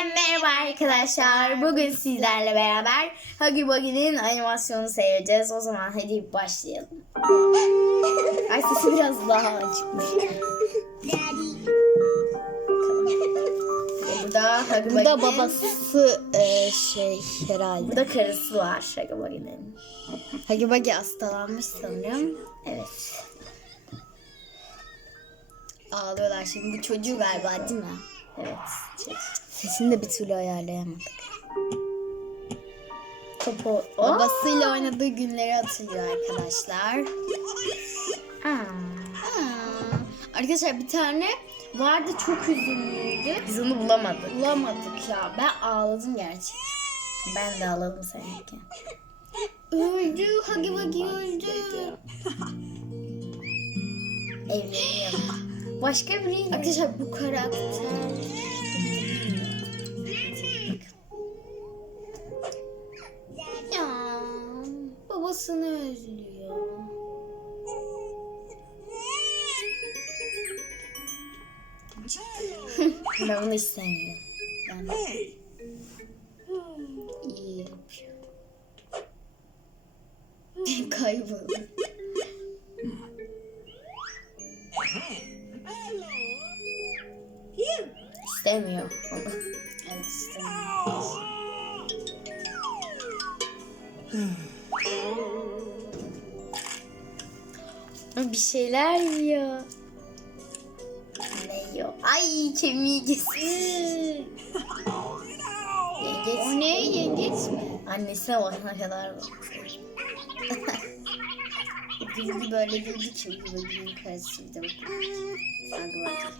merhaba arkadaşlar. Bugün sizlerle beraber Huggy Buggy'nin animasyonunu seyredeceğiz. O zaman hadi başlayalım. Ay sesi biraz daha açıkmış. Burada Huggy Burada babası e, şey herhalde. Burada karısı var Huggy Buggy'nin. Hagi Bagi hastalanmış sanırım. Evet. Ağlıyorlar şimdi. Bu çocuğu galiba değil mi? Evet. Sesini de bir türlü ayarlayamadık. Topu. Babasıyla oynadığı günleri hatırlıyor arkadaşlar. Aa. Aa, arkadaşlar bir tane vardı çok üzünlüydü. Biz onu bulamadık. Bulamadık ya. Ben ağladım gerçekten. Ben de alalım seninki. Öldü. Hagi Bagi öldü. Evleniyor. Başka biriyle. Arkadaşlar bu karakter. Ben bunu istemiyorum. Ben iyi yapıyor. Kayboldu. İstemiyor. Evet istemiyorum. bir şeyler yiyor. Kemiği. Yengeç. O ne yengeç mi? Annesine bakana kadar bak. Güldü böyle güldü ki güldüğün karşısıydı. Hadi bak.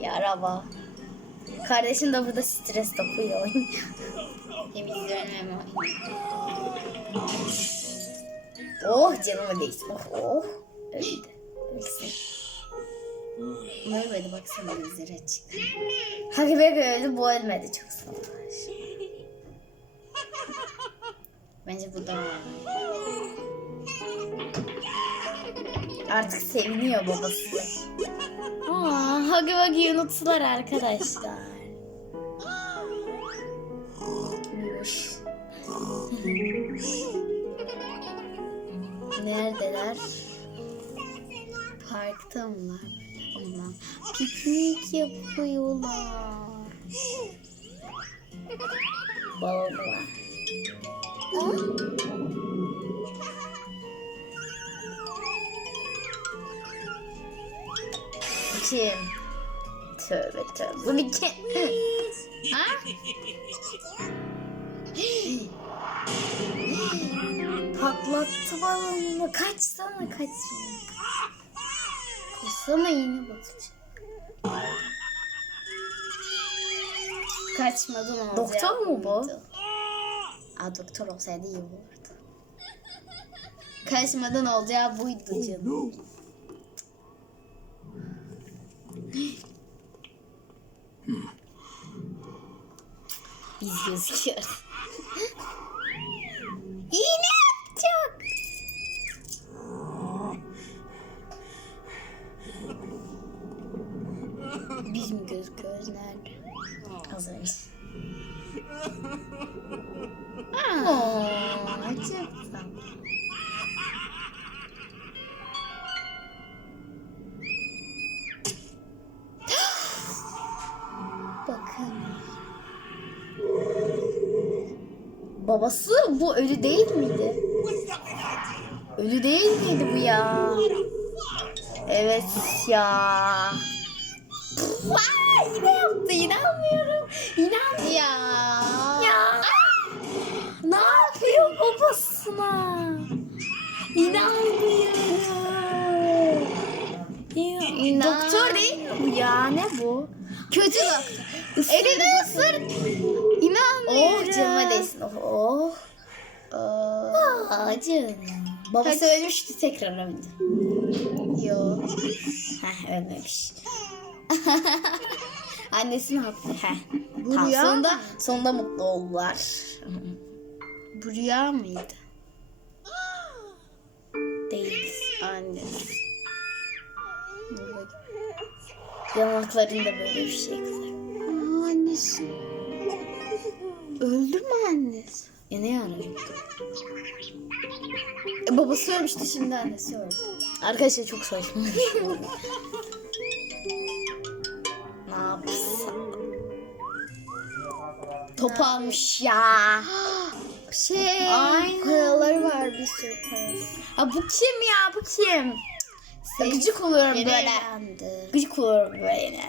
Yaraba. Kardeşim de burada stres topuyla oynuyor. Temizliyorum hemen. Oh canıma değsin. Oh oh. Öldü. Ölsün. Böyle baksana gözleri açık. Hagi Bebe öldü bu ölmedi çok savaş. Bence bu da var. Artık seviniyor babası. Aa, Hagi Vagi'yi unuttular arkadaşlar. Yuş. Neredeler? Parkta mılar? Onlar piknik yapıyorlar. Balonu var. Kim? Tövbe tövbe. Bu bir kim? Ha? Patlattı balonunu. Kaçsana kaç. Kusana yine batacak. Kaçmadan olacağı Doktor mu bu? Aa, doktor olsaydı iyi olurdu. Kaçmadan olacağı buydu canım. Biz gözüküyoruz. İğne Mi gözüküyoruz nerede? Az önce. Aa, çok tatlı. Bakın. Babası bu ölü değil miydi? Ölü değil miydi bu ya? Evet ya. Yine yaptı inanmıyorum. İnan Ya. ya. Ne yapıyor babasına? İnanmıyorum. Ya, İnan- Doktor değil mi bu ya? Ne bu? Kötü doktor. Elini ısır. İnanmıyorum. Oh canıma değsin. Oh. oh. Aa, canım. Babası ölmüştü tekrar öldü. Yo. Heh ölmemiş. Annesini haklı. Heh. Bu Tamam, rüya sonunda, mı? sonunda mutlu oldular. Bu rüya mıydı? Değil. Anne. Yanaklarında böyle bir şey kızar. Aa, annesi. Öldü mü annesi? E ne yarayacak? E, babası ölmüştü şimdi annesi öldü. Arkadaşlar çok saçma Top almış ya. Şey, Aynen. paraları var bir sürü parası. Ha bu kim ya bu kim? Ya gıcık oluyorum böyle. evlendi. Gıcık oluyorum böyle.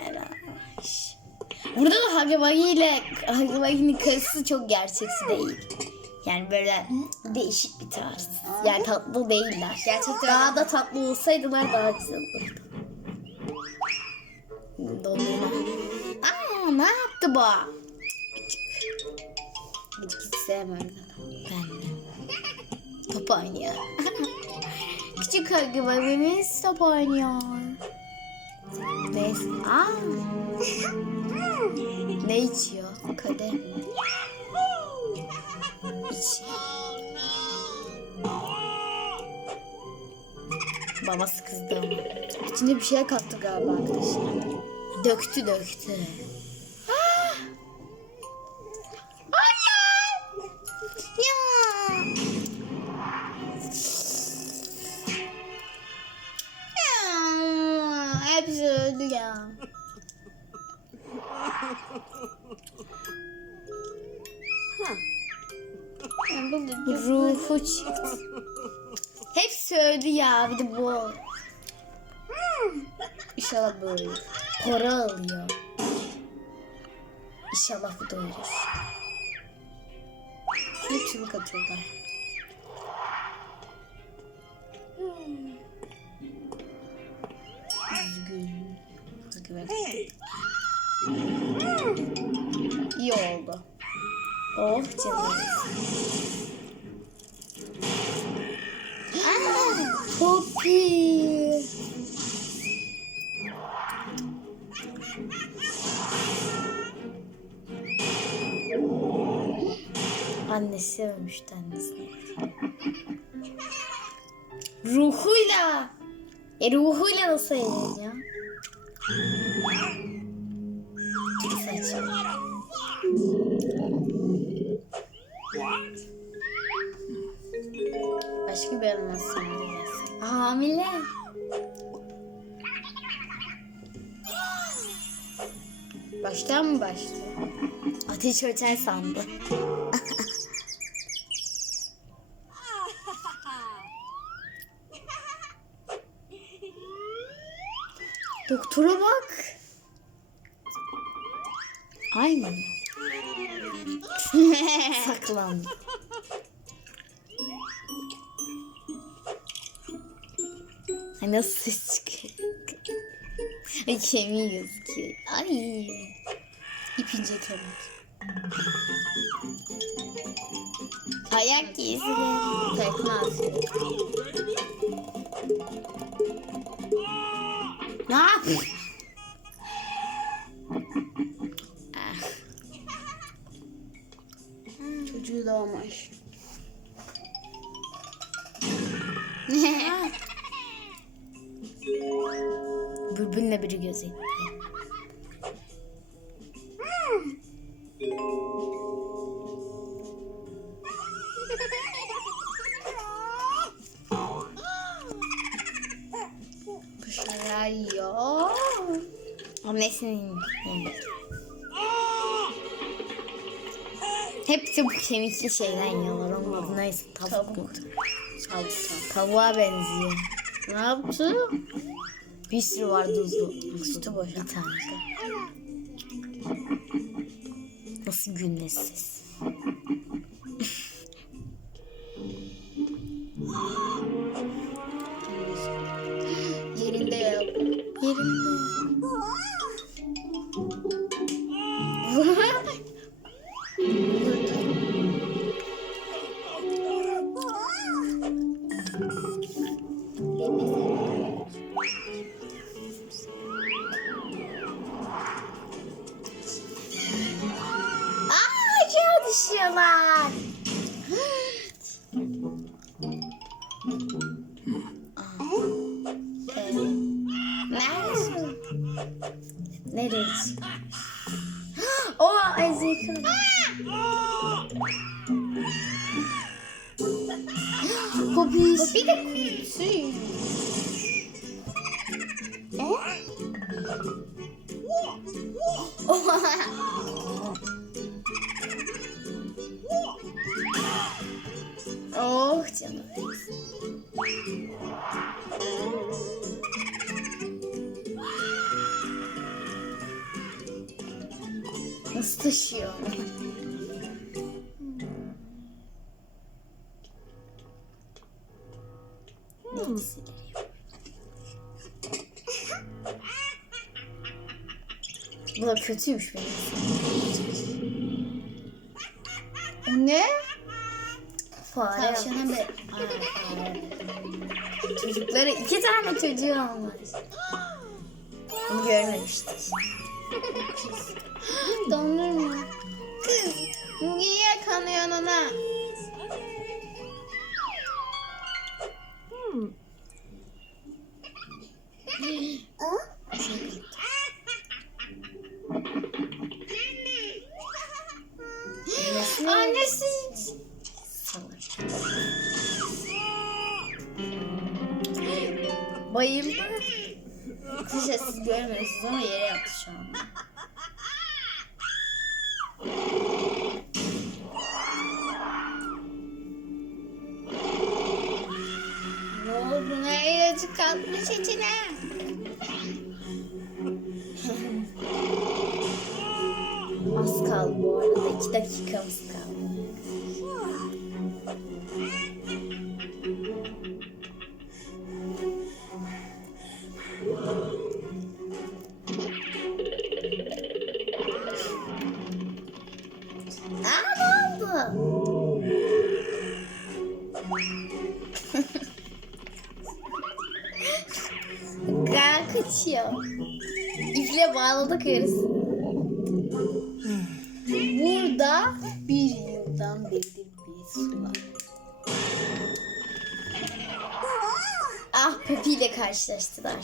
Burada da Hagebagi ile Hagebagi'nin karısı çok gerçekçi değil. Yani böyle değişik bir tarz. Yani tatlı değiller. Gerçekten Daha da tatlı olsaydılar daha güzel olurdu. Dondurma. Aa ne yaptı bu? Sevmiyorum. Ben de. Top oynuyor. Küçük Hagebagimiz top oynuyor. Neyse. Aa. ne içiyor? Kadeh mi? Babası kızdı. İçine bir şey kattı galiba arkadaşlar. Döktü döktü. Hepsi öldü ya. Ruhu çıktı. Hepsi öldü ya bir de bu. inşallah böyle. Para alıyor. İnşallah bu doyurur. Şunu çubuk atıyorlar. Annesi ölmüştü annesi. Ruhuyla. E ruhuyla nasıl? Çok saçma. Başka bir animasyon gelsin. Hamile. Baştan mı başlıyor? Ateş ölçer sandı. Doktora bak. Aynı. Saklandı. Ay nasıl ses çıkıyor? Ay kemiği gözüküyor. Ay. İpince kemik. Ayak izleri. Tekne atıyor. Bülbül'le biri gözü. Şeyler yiyor. Annesinin. Hepsi bu kemikli şeyden yiyorlar. Onun adı neyse tavuk mu? Salça. Tavuğa benziyor. Ne yaptı? Bir sürü var tuzlu. Üstü boş. Bir tane. Nasıl günnesiz. Nereye çıkmış? Ezikam. Popiş. Bu bir de kutuyu. Oh canım. Taşıyor? Neyse. Bu da kötüymüş benim. O ne? Fare. Tavşana bir... Çocukları iki tane çocuğu olmuş. Bunu görmemiştik. Dondurma. Kız. Niye kanıyorsun ona? Annesi. Ne ilacı katmış içine? Az kaldı bu arada. İki dakikamız kaldı. Kaçıyor. İple bağladı karısı. Burada bir yıldan beridir bir su var. Ah Pepi ile karşılaştılar.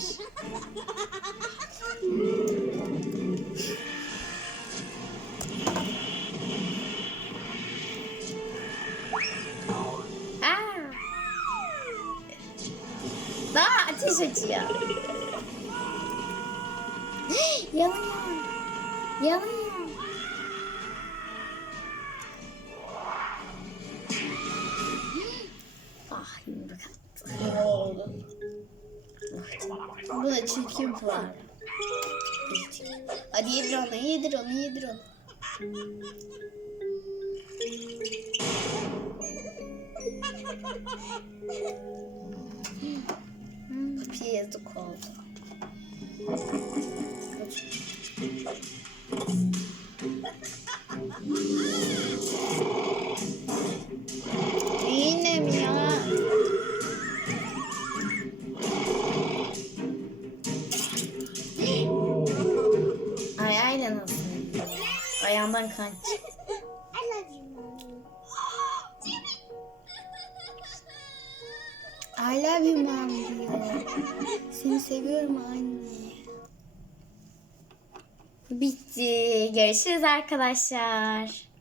Aa. Daha ateş açıyor. Yanıyor. Yanıyor. Ah yumruk attı. Bu da çirkin var. Hadi yedir onu, yedir onu, yedir onu. Papiye yazık oldu. Yine mi ya? Ayağıyla nasıl? Ayağından kan. I love you mom diyor. Seni seviyorum anne. Bitti. Görüşürüz arkadaşlar.